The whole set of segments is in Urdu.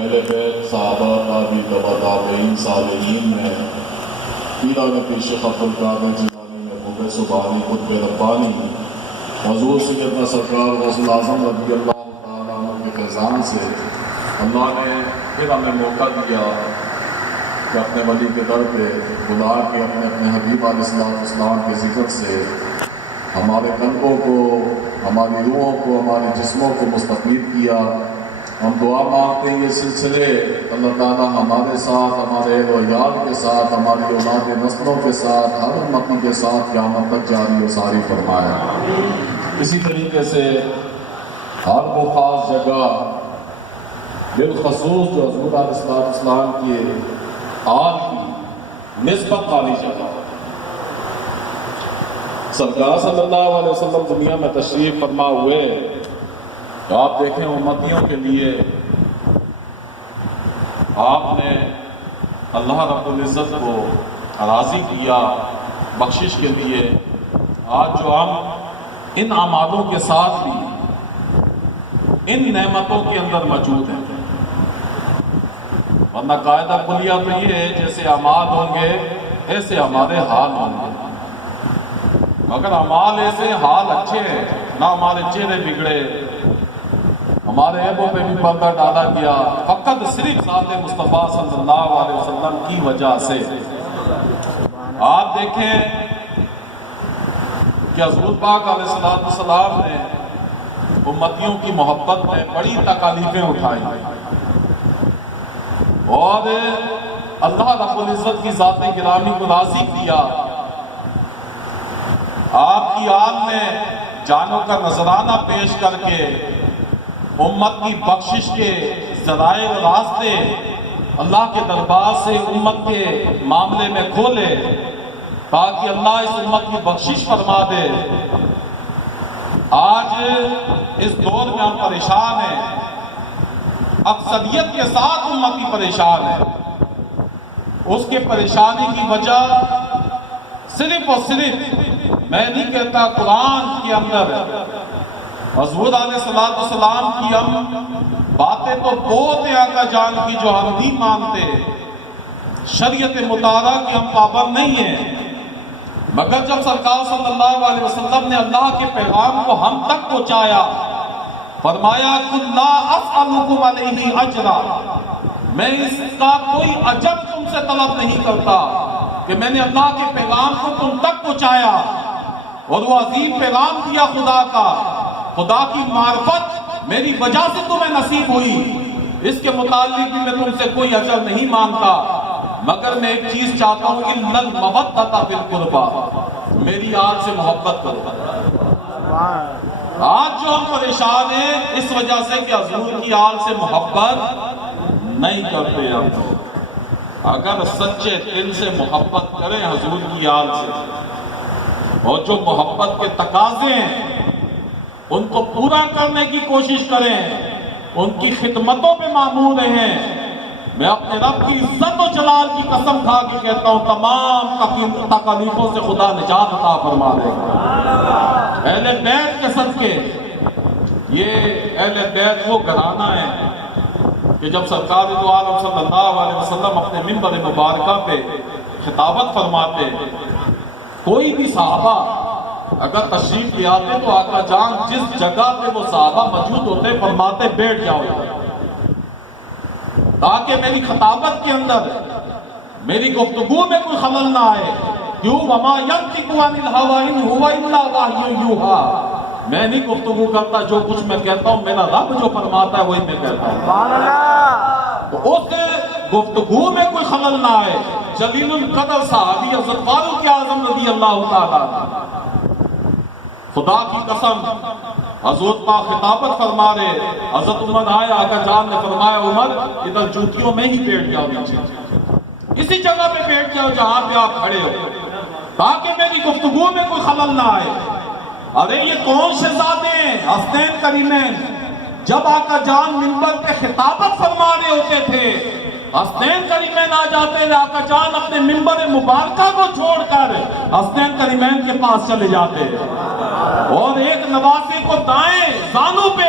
اہل بیت صحابہ تابعین تبع تابعین صالحین میں پیران شیخ عبدالقادر جیلانی محبوب سبحانی قطب ربانی حضور سیدنا سرکار غوث الاعظم رضی اللہ تعالیٰ عنہ کے فیضان سے اللہ نے پھر ہمیں موقع دیا کہ اپنے ولی کے در پہ بلا کے اپنے حبیب علیہ السلام کے ذکر سے ہمارے قلبوں کو، ہماری روحوں کو، ہمارے جسموں کو مستفید کیا۔ ہم دعا مانگتے ہیں یہ سلسلے اللہ تعالیٰ ہمارے ساتھ، ہمارے اہل و عیال کے ساتھ، ہماری اولاد نسلوں کے ساتھ، ہر امتی کے ساتھ قیامت تک جاری و ساری فرمائے۔ اسی طریقے سے ہر وہ خاص جگہ بالخصوص جو حضور علیہ السلام کی آل کی نسبت والی جگہ، سرکار صلی اللہ علیہ وسلم دنیا میں تشریف فرما ہوئے تو آپ دیکھیں امتیوں کے لیے آپ نے اللہ رب العزت کو راضی کیا بخشش کے لیے۔ آج جو ہم ان اعمالوں کے ساتھ بھی ان نعمتوں کے اندر موجود ہیں، ورنہ قاعدہ کلیہ تو یہ ہے جیسے اعمال ہوں گے ایسے ہمارے حال ہوں گے، مگر اعمال ایسے حال اچھے ہیں، نہ ہمارے چہرے بگڑے، ہمارے عیبوں پہ بھی پردہ ڈالا گیا، فقط صرف ذات مصطفیٰ صلی اللہ علیہ وسلم کی وجہ سے۔ آپ دیکھیں کہ حضور پاک علیہ السلام نے امتیوں کی محبت میں بڑی تکالیفیں اٹھائی اور اللہ رب العزت کی ذات گرامی کو راضی کیا۔ آپ کی آل نے جانوں کا نذرانہ پیش کر کے امت کی بخشش کے ذرائع و راستے اللہ کے دربار سے امت کے معاملے میں کھولے تاکہ اللہ اس امت کی بخشش فرما دے۔ آج اس دور میں ہم پریشان ہیں، اکثریت کے ساتھ امتی پریشان ہے۔ اس کے پریشانی کی وجہ صرف اور صرف میں نہیں کہتا قرآن کے اندر حضور علیہ السلام کی ہم باتیں تو بہت ہیں آقا جان کی جو ہم نہیں مانتے، شریعت مطالعہ کی ہم پابند نہیں ہیں، مگر جب سرکار صلی اللہ علیہ وسلم نے اللہ کے پیغام کو ہم تک پہنچایا، فرمایا قُلْ لَا أَسْأَلُكُمْ عَلَيْهِ أَجْرًا، میں اس کا کوئی اجر تم سے طلب نہیں کرتا کہ میں نے اللہ کے پیغام کو تم تک پہنچایا اور وہ عظیم پیغام دیا خدا کا، خدا کی معرفت میری وجہ سے تمہیں نصیب ہوئی، اس کے متعلق بھی میں تم سے کوئی اجر نہیں مانگتا، مگر میں ایک چیز چاہتا ہوں إِلَّا الْمَوَدَّةَ فِي الْقُرْبَى، میری آل سے محبت کرو۔ آج جو ہم پریشان ہیں اس وجہ سے کہ حضور کی آل سے محبت نہیں کرتے ہم۔ اگر سچے دل سے محبت کریں حضور کی آل سے اور جو محبت کے تقاضے ہیں ان کو پورا کرنے کی کوشش کریں، ان کی خدمتوں پہ مامور رہیں، میں اپنے رب کی عزت و جلال کی قسم کھا کے کہتا ہوں تمام تکالیفوں سے خدا نجات عطا فرما دے گا۔ اہل بیت کے صدقے، یہ اہل بیت وہ گھرانہ ہے کہ جب سرکار دو عالم صلی اللہ علیہ وسلم اپنے منبر مبارکہ پہ خطابت فرماتے، کوئی بھی صحابہ اگر تشریف لے آتے تو آقا جان جس جگہ پہ وہ صحابہ موجود ہوتے فرماتے بیٹھ جاؤ تاکہ میری خطابت کے اندر میری گفتگو میں کوئی خلل نہ آئے۔ کیوں؟ وَمَا يَنْطِقُ عَنِ الْهَوَىٰ إِنْ هُوَ إِلَّا وَحْيٌ يُوحَىٰ، میں نہیں گفتگو کرتا، جو کچھ میں کہتا ہوں میرا رب جو فرماتا ہے وہی میں کہتا ہوں۔ تو اس گفتگو میں کوئی خلل نہ آئے۔ جلیل القدر صحابی حضرت فاروق اعظم رضی اللہ تعالیٰ خدا کی قسم حضور پاک خطابت فرما رہے، حضرت عمر آئے، آقا جان نے فرمایا عمر ادھر جوتیوں میں ہی بیٹھ جاؤ، نیچے اسی جگہ پہ بیٹھ جاؤ جہاں پہ آپ کھڑے ہو تاکہ میری گفتگو میں کوئی خلل نہ آئے۔ ارے یہ کون شہزادے ہیں حسنین کریمین، جب آقا جان منبر پہ خطابت فرما رہے ہوتے تھے حسنین کریمین آ جاتے تھے، آقا جان اپنے منبر مبارکہ کو چھوڑ کر حسنین کریمین کے پاس چلے جاتے اور ایک نواسے کو دائیں زانوں پہ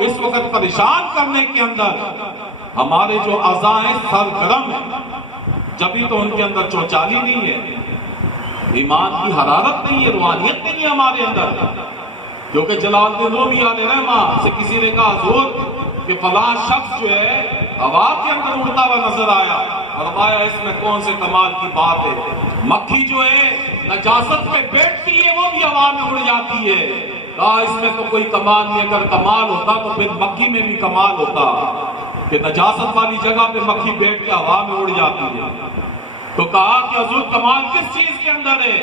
اس وقت پریشان کرنے کے اندر ہمارے جو اعضاء سرگرم ہیں، جبھی تو ان کے اندر چوچالی نہیں ہے، ایمان کی حرارت نہیں ہے، روحانیت نہیں ہے ہمارے اندر. کیونکہ جلال الدین رومی علیہ رحمہ سے کسی نے کہا حضور کہ فلاں شخص جو ہے ہوا کے اندر اڑتا ہوا نظر آیا، فرمایا اس میں کون سے کمال کی بات ہے؟ مکھی جو ہے نجاست پہ بیٹھتی ہے وہ بھی ہوا میں اڑ جاتی ہے. کہا اس میں تو کوئی کمال نہیں، اگر کمال ہوتا تو پھر مکھی میں بھی کمال ہوتا کہ نجاست والی جگہ پہ مکھی بیٹھ کے ہوا میں اڑ جاتی ہے. تو کہا کہ حضور کمال کس چیز کے اندر ہے؟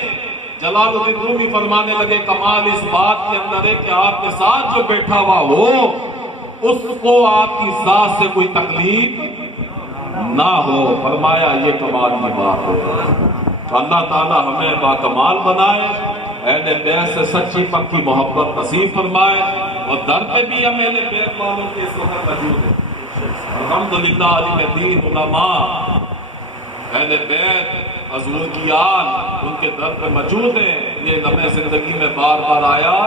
جلال الدین رومی فرمانے لگے کمال اس بات کے اندر ہے کہ آپ کے ساتھ جو بیٹھا ہوا ہو اس کو آپ کی ذات سے کوئی تکلیف نہ ہو. فرمایا یہ کمال کی بات ہے. اللہ تعالی ہمیں باکمال بنائے، اہل بیت سے سچی پکی محبت نصیب فرمائے، اور در پہ بھی ہم اہل بیت والوں کے اس وقت موجود ہیں. الحمدللہ علی دین علماء اہل بیت حضور کی آل ان کے در پہ موجود ہیں. یہ ہمیں زندگی میں بار بار آیا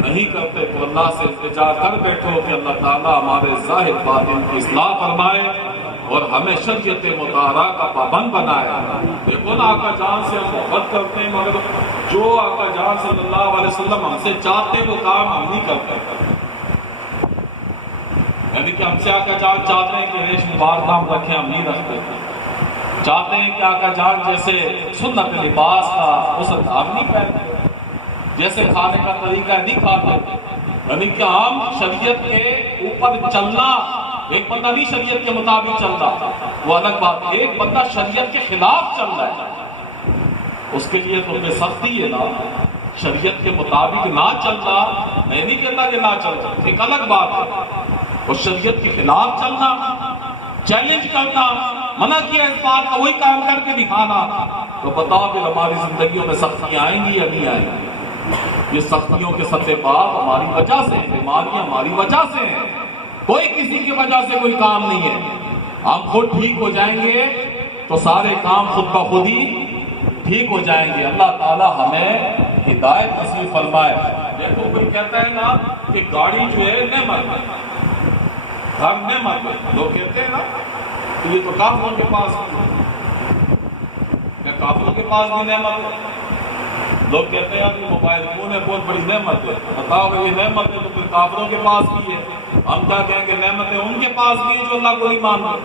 نہیں کرتے تو اللہ سے التجا کر بیٹھو کہ اللہ تعالیٰ ہمارے ظاہر باطن کی اصلاح فرمائے اور ہمیں شریعت مطہرہ کا پابند بنائے. دیکھو نا آقا جان سے ہم محبت کرتے ہیں، مگر جو آقا جان صلی اللہ علیہ وسلم ہم سے چاہتے وہ کام ہم نہیں کرتے. یعنی کہ ہم سے آقا جان چاہتے ہیں کہ ریش مبارک ہم رکھیں، ہم نہیں رکھتے. چاہتے ہیں کہ آقا جان جیسے سنت لباس کا حسن ہم نہیں پہنتے، جیسے کھانے کا طریقہ نہیں کھاتے. یعنی کہ ہم شریعت کے اوپر چلنا، ایک بندہ نہیں شریعت کے مطابق چل رہا وہ الگ بات، ایک بندہ شریعت کے خلاف چل رہا ہے اس کے لیے تو بے سختی ہے نا. شریعت کے مطابق نہ چل رہا، میں نہیں کہتا کہ نہ چل رہا، ایک الگ بات ہے. اور شریعت کے خلاف چلنا، چیلنج کرنا، منع کیا اس بات کا وہی کام کر کے دکھانا، تو بتاؤ پھر ہماری زندگیوں میں سختیاں آئیں گی یا نہیں آئیں گی؟ یہ سختیوں کے سبب ہماری وجہ سے ہیں، بیماریاں ہماری وجہ سے ہیں. کوئی کسی کی وجہ سے کوئی کام نہیں ہے. ہم خود ٹھیک ہو جائیں گے تو سارے کام خود بخود ہی ٹھیک ہو جائیں گے. اللہ تعالی ہمیں ہدایت نصیب فرمائے. دیکھو کوئی کہتا ہے نا کہ گاڑی جو ہے نعمت ہے، گھر نعمت ہے، لوگ کہتے ہیں نا کہ یہ تو کافروں کے پاس بھی، کیا کافروں کے پاس بھی نعمت ہے؟ لوگ کہتے ہیں یار یہ موبائل فون ہے بہت بڑی نعمت ہے. بتاؤ کہ یہ نعمت ہے تو پھر کافروں کے پاس بھی ہے. ہم کیا کہیں گے نعمت ہے ان کے پاس بھی ہے جو اللہ کو نہیں مانتے.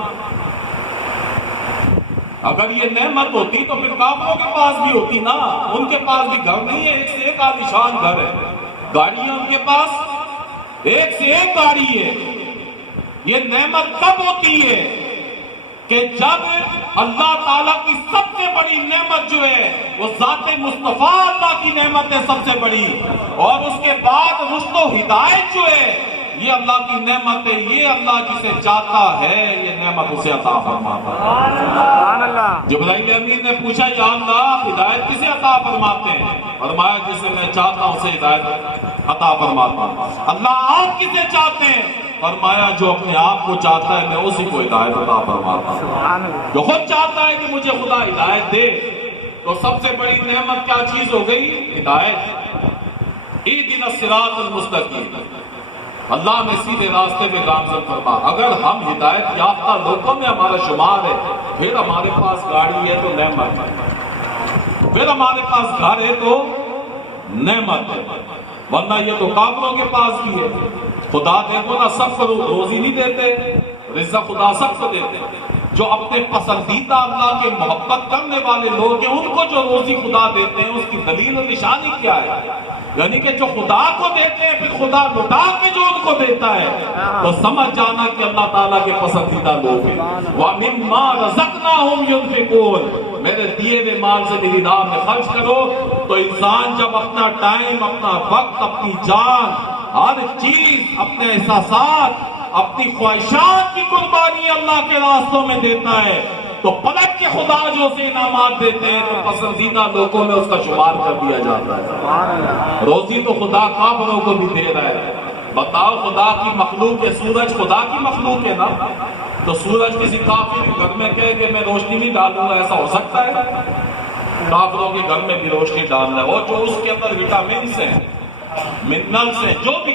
اگر یہ نعمت ہوتی تو پھر کافروں کے پاس بھی ہوتی نا. ان کے پاس بھی گھر نہیں ہے، ایک سے ایک عالیشان گھر ہے، گاڑی ہے ان کے پاس ایک سے ایک گاڑی ہے. یہ نعمت کب ہوتی ہے کہ جب اللہ تعالیٰ کی سب سے بڑی نعمت جو ہے وہ ذات مصطفیٰ اللہ کی نعمت ہے سب سے بڑی، اور اس کے بعد رشد و ہدایت جو ہے یہ اللہ کی نعمت ہے. یہ اللہ جسے چاہتا ہے یہ نعمت اسے عطا فرماتا ہے. جبرائیل امین نے پوچھا یا اللہ ہدایت کسے عطا فرماتے ہیں؟ فرمایا جسے میں چاہتا ہوں اسے ہدایت عطا فرماتا ہوں. اللہ آپ کسے چاہتے ہیں؟ فرمایا جو اپنے آپ کو چاہتا ہے میں اسی کو ہدایت عطا فرماتا ہوں. جو خود چاہتا ہے کہ مجھے خدا ہدایت دے. تو سب سے بڑی نعمت کیا چیز ہو گئی؟ ہدایت. اہدنا الصراط المستقیم، اللہ میں سیدھے راستے میں گامزن فرما. اگر ہم ہدایت یافتہ لوگوں میں ہمارا شمار ہے، پھر ہمارے پاس گاڑی ہے تو نعمت ہے، پھر ہمارے پاس گھر ہے تو نعمت ہے. ورنہ یہ تو کافروں کے پاس بھی ہے. خدا دیکھو نا سب کو روزی نہیں دیتے، رزق خدا سب کو دیتے. جو اپنے پسندیدہ اللہ کے محبت کرنے والے لوگ ہیں ان کو جو روزی خدا دیتے ہیں اس کی دلیل و نشانی کیا ہے؟ یعنی کہ جو خدا کو دیتے ہیں پھر خدا لٹا کے جو ان کو دیتا ہے تو سمجھ جانا کہ اللہ تعالیٰ کے پسندیدہ لوگ ہیں. وَمِمَّا رَزَقْنَاهُمْ يُنْفِقُونَ، میرے دیے ہوئے مال سے میری راہ میں خرچ کرو. تو انسان جب اپنا ٹائم، اپنا وقت، اپنی جان، ہر چیز، اپنے احساسات، اپنی خواہشات کی قربانی اللہ کے راستوں میں دیتا ہے تو پلٹ کے خدا جو اسے انعامات دیتے ہیں تو پسندیدہ لوگوں میں اس کا شمار کر دیا جاتا ہے. روزی تو خدا کافروں کو بھی دے رہا ہے. بتاؤ خدا کی مخلوق ہے، سورج خدا کی مخلوق ہے نا، تو سورج کسی کافر کے گھر میں کہے کہ میں روشنی نہیں ڈالوں گا، ایسا ہو سکتا ہے؟ کافروں کے گھر میں بھی روشنی ڈالنا ہے. اور جو اس کے اندر وٹامنس ہیں، من نفس جو بھی